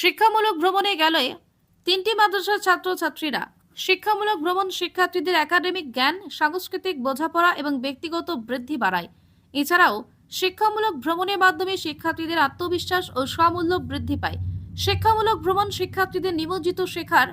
শিক্ষামূলক ভ্রমণে গেলে তিনটি মাদ্রাসার ছাত্রছাত্রীরা শিক্ষামূলক ভ্রমণ শিক্ষার্থীদের একাডেমিক জ্ঞান, সাংস্কৃতিক বোঝাপড়া এবং ব্যক্তিগত বৃদ্ধি বাড়ায়। এছাড়াও শিক্ষামূলক ভ্রমণের মাধ্যমে শিক্ষার্থীদের আত্মবিশ্বাস ও স্বমূল্য বৃদ্ধি পায়। শিক্ষামূলক ভ্রমণ শিক্ষার্থীদের নিমজ্জিত শেখার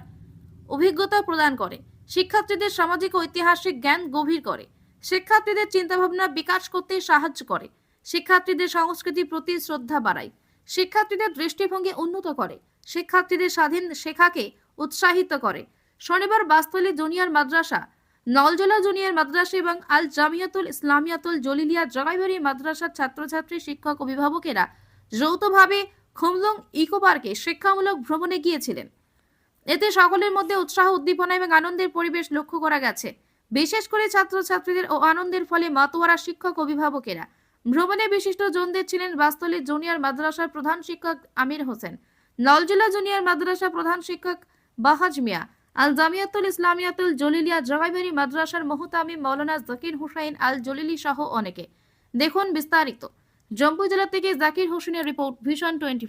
অভিজ্ঞতা প্রদান করে। শিক্ষার্থীদের সামাজিক ঐতিহাসিক জ্ঞান গভীর করে। শিক্ষার্থীদের চিন্তাভাবনা বিকাশ করতে সাহায্য করে। শিক্ষার্থীদের সংস্কৃতির প্রতি শ্রদ্ধা বাড়ায়। শিক্ষার্থীদের দৃষ্টিভঙ্গি উন্নত করে। শিক্ষার্থীদের স্বাধীন শেখাকে উৎসাহিত করে। শনিবার বাস্তলি জুনিয়র মাদ্রাসা, নলজলা জুনিয়র মাদ্রাসা এবং আল জামিয়াতুল ইসলামিয়াতুল জলিলিয়া জগাইবাড়ি মাদ্রাসার ছাত্রছাত্রী, শিক্ষক, অভিভাবকেরা যৌথভাবে খুমলং ইকো পার্কে শিক্ষামূলক ভ্রমণে গিয়েছিলেন। এতে সকলের মধ্যে উৎসাহ, উদ্দীপনা এবং আনন্দের পরিবেশ লক্ষ্য করা গেছে। বিশেষ করে ছাত্রছাত্রীদের ও আনন্দের ফলে মাতোয়ারা শিক্ষক, অভিভাবকেরা ভ্রমণে বিশিষ্ট জনদের ছিলেন বাস্তলি জুনিয়র মাদ্রাসার প্রধান শিক্ষক আমির হোসেন নলজুলা জুনিয়র মাদ্রাসা প্রধান শিক্ষক বাহাজ মিয়া আল জামিয়াতুল ইসলামিয়াতুল জলিলিয়া জগাইবাড়ি মাদ্রাসার মোহতামি মৌলানা জাকির হুসাইন আল জলিলি সহ অনেকে। দেখুন বিস্তারিত। জম্মু জেলা থেকে জাকির হোসেনের রিপোর্ট ভিশন টোয়েন্টি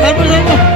Tapi.